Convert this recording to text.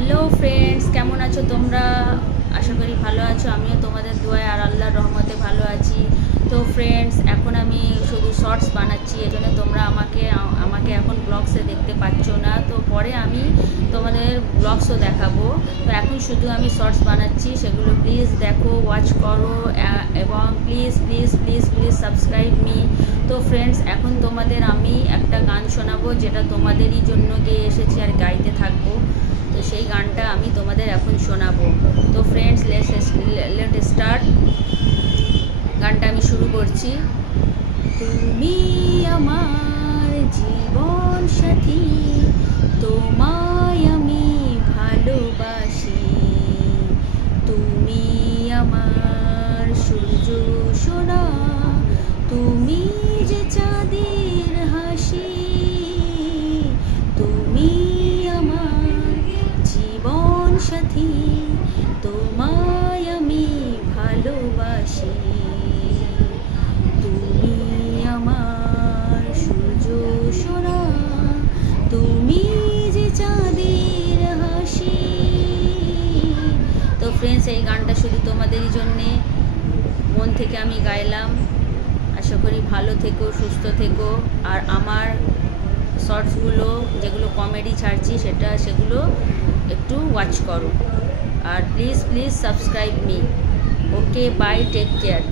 Hello friends, কেমন আছো তোমরা? আশা করি ভালো আছো। আমিও তোমাদের দোয়ায় আর আল্লাহর রহমতে ভালো আছি। তো ফ্রেন্ডস, এখন আমি শুধু শর্টস বানাচ্ছি, এজন্য তোমরা আমাকে এখন ব্লগসে দেখতে পাচ্ছ না। তো পরে আমি তোমাদের ব্লগসও দেখাবো। তো এখন শুধু আমি শর্টস বানাচ্ছি, সেগুলো প্লিজ দেখো, ওয়াচ করো এবং please please please please subscribe me. তো ফ্রেন্ডস, এখন তোমাদের আমি একটা গান শোনাবো, যেটা তোমাদেরই জন্য গেয়ে এসেছি আর গাইতে থাকবো। তো সেই গানটা আমি তোমাদের এখন শোনাবো। তো ফ্রেন্ডস, লেট স্টার্ট। গানটা আমি শুরু করছি। তুমি আমার জীবন সাথী, তোমায় আমি ভালোবাসি। তুমি আমার সূর্য সোনা, তুমি যে চাঁদের হাসি। তুমি আমার জীবন সাথী, তোমায় আমি ভালোবাসি। তুমি আমার সূর্য সোনা, তুমি যে চাঁদের হাসি। তো ফ্রেন্ডস, এই গানটা শুধু তোমাদেরই জন্যে মন থেকে আমি গাইলাম। আশা করি ভালো থেকো, সুস্থ থেকো। আর আমার শর্টসগুলো যেগুলো কমেডি ছাড়ছি সেগুলো একটু ওয়াচ করো। আর please please subscribe me. Okay, bye, take care.